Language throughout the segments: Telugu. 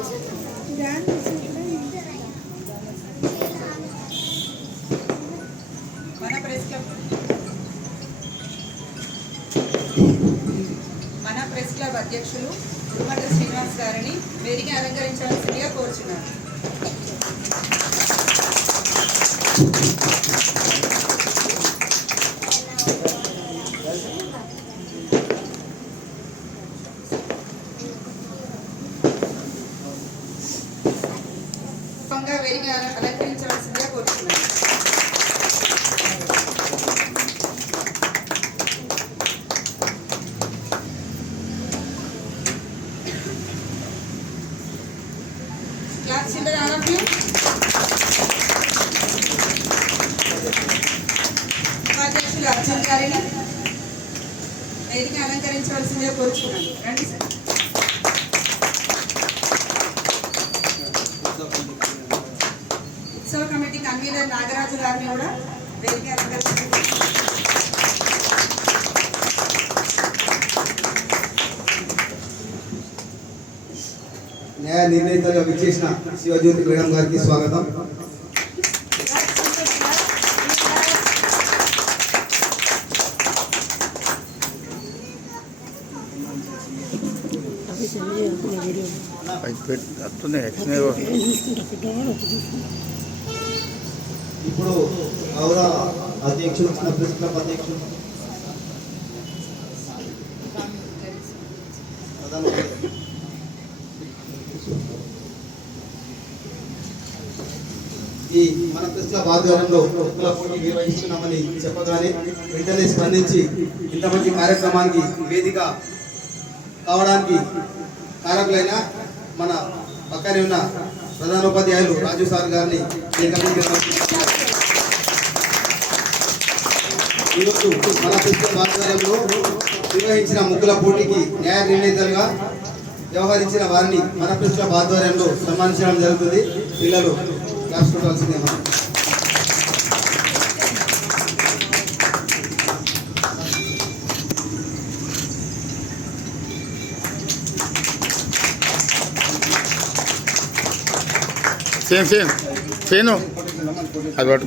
మన ప్రెస్ క్లబ్ అధ్యక్షులు గురుమట శ్రీనివాస్ గారిని వేదిక అలంకరించాల్సిందిగా కోరుచున్నారు class children all of you ఉపాధ్యక్షులు అర్జున్ గారిని వేదిక అలంకరించవలసిందిగా రండి సార్ ఉత్సవ కమిటీ కన్వీనర్ నాగరాజు గారిని కూడా వేదిక అలంకరించారు. న్యాయ నిర్ణేతగా విచ్చేసిన శివజ్యోతి మేడం గారికి స్వాగతం వస్తున్నాయి ఎక్స్నే ఇప్పుడు గౌరవ అధ్యక్షులు వచ్చిన ప్రెస్ క్లబ్ అధ్యక్షులు ఈ మన ప్రెస్ క్లబ్ ఆధ్వర్యంలో ముగ్గుల పోటీ నిర్వహిస్తున్నామని చెప్పగానే వెంటనే స్పందించి ఇంతమంది కార్యక్రమానికి వేదిక కావడానికి కారకులైన మన పక్కనే ఉన్న ప్రధానోపాధ్యాయులు రాజు సార్ గారిని ఈరోజు మన ప్రెస్ క్లబ్ ఆధ్వర్యంలో నిర్వహించిన ముగ్గుల పోటీకి న్యాయ నిర్ణేతలుగా వ్యవహరించిన వారిని మన ప్రెస్ క్లబ్ ఆధ్వర్యంలో సన్మానించడం జరుగుతుంది. పిల్లలు క్లాస్ కొట్టాల్సిందే మనం సేమ్ సేమ్ సేను అది పట్టు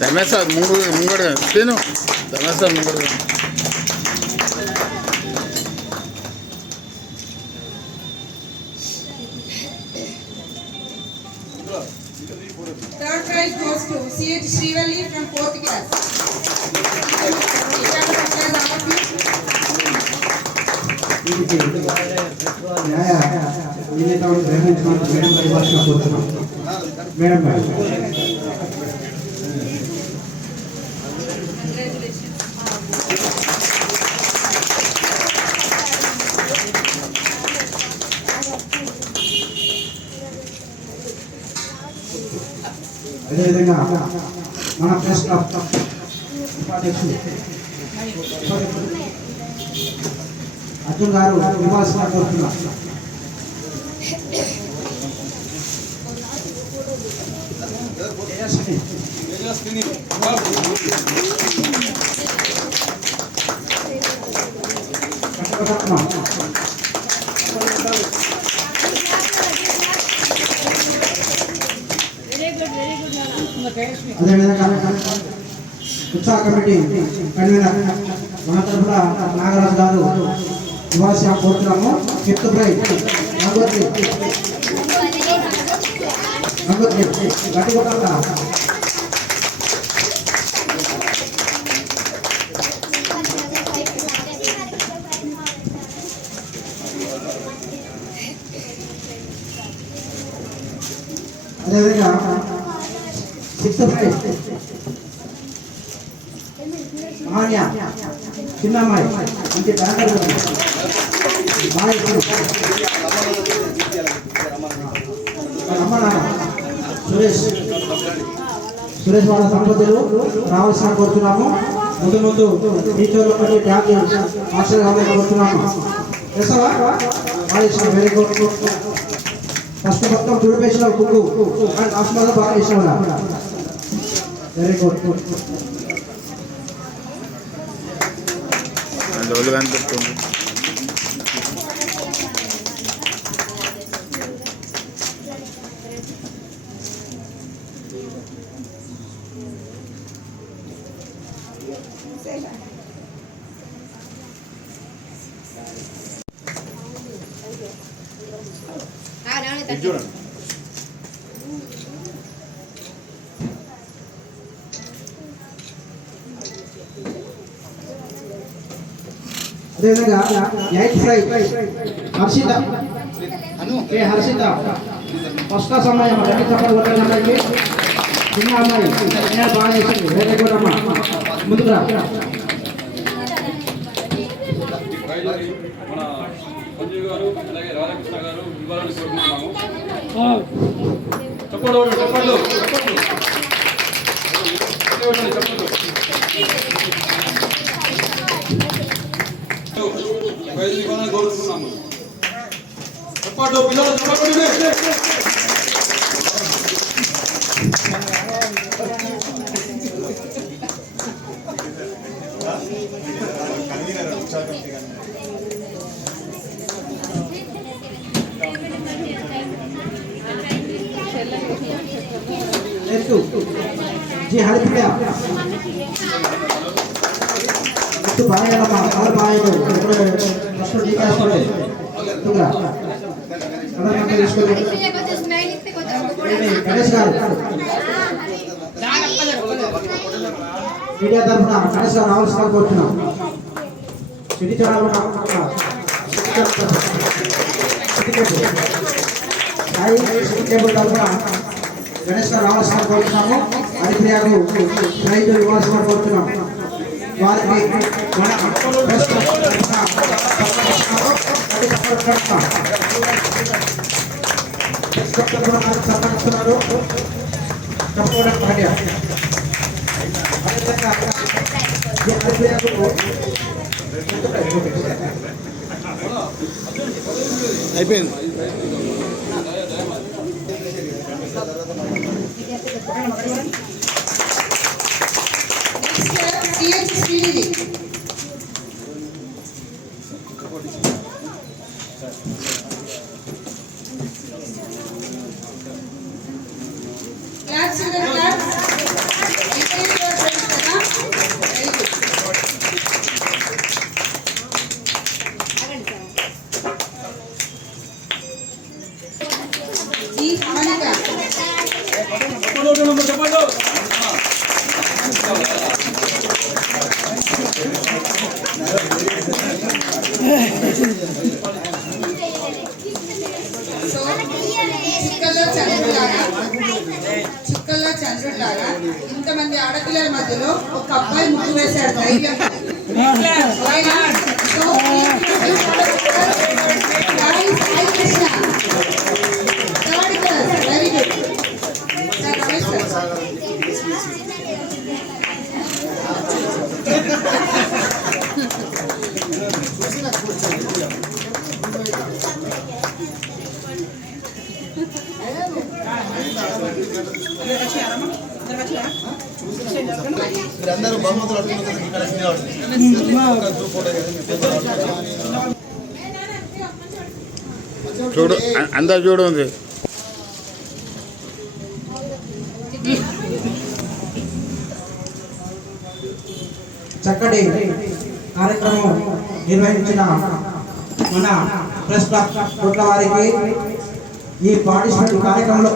ಧರ್ಮೇಶ ಮುಂಗ ಮುಂಗಡ ಏನು ಧರ್ಮೇಶ ಮುಂಗಡ Third prize goes to C.H. Shivali from fourth class. స్థితికి న్యాయ వినియోగం గ్రహించడానికి మేడం గారి భాషణ కోరుతున్నాం మేడం గారు అదేవిధంగా మన ప్రెస్ క్లబ్ ఉపాధ్యక్షుడు అర్జున్ గారు ఇవ్వాల్సిన కోరుతున్నారు అదేవిధంగా ఉత్సాహ కమిటీ కన్వీనర్ మన తరఫున నాగరాజు గారు ఇవ్వాల్సిన కోరుతున్నాము ఫిఫ్త్ ప్రైజ్. గంగోత్రి గంగోత్రి గట్టిగా అదేవిధంగా సిక్స్త్ ప్రైజ్. చిన్న అమ్మాయి మంచి బ్యానర్ బాయ్ అమ్మ సురేష్. సురేష్ వాళ్ళ దంపతులు రావాల్సిన కోరుతున్నాము. ముందు ముందు టీచర్లు మరియు ట్యాబ్ మాస్టర్ గారిని కోరుతున్నాము. చేస్తావా బాగా వెరీ గుడ్ ఫస్ట్ మొత్తం దుడిపేసిన కుక్కు అండ్ లాస్ట్ మొత్తం బాగా ఇష్టం వెరీ గుడ్ అందువల్ల కనిపిస్తుంది. అదేవిధంగా ఎయిట్ ఫ్రై హర్షిత. ఏ హర్షిత. ఫస్ట్ అమ్మ రెండు చప్పలు కొట్టిన అమ్మాయికి చిన్న అమ్మాయి. నేను బాగా చేసింది. వేరే అమ్మ. ముందుకు రా. మన సంజీవ్ ఇవ్వాలని కోరుకుంటున్నాము చెప్పండి పిల్లలు చెప్పండి నెక్స్ట్ జీ హరిప్రియ నెక్స్ట్ బాగా అమ్మ కలర్ బాగా ఇప్పుడు ఫస్ట్ డీ క్లాస్ పడే ముందుకు రా కలర్ మంట తీసుకొని గణేష్ గారు మీడియా తరఫున గణేష్ గారు రావాల్సిన కోరుతున్నాం city channel Sai city cable తరఫున గణేష్ గారు రావాల్సిన కోరుతున్నాము హరిప్రియకు ప్రైజ్ ఇవ్వాల్సిన కోరుతున్నాం వారికి మన ప్రెస్ క్లబ్ తరఫున సత్కరిస్తున్నాము. అది సత్కరిస్తున్నాం. ప్రెస్ తప్పకుండా అదేవిధంగా అయిపోయింది ఇంతమంది ఆడపిల్లల మధ్యలో ఒక అబ్బాయి ముగ్గు వేశాడు. ధైర్యం. So very good sir Ramesh sir చూడు అ- అందరు చూడు ఉంది. చక్కటి కార్యక్రమం నిర్వహించిన మన ప్రెస్ క్లబ్ వారికి ఈ పార్టిసిపేట్ కార్యక్రమంలో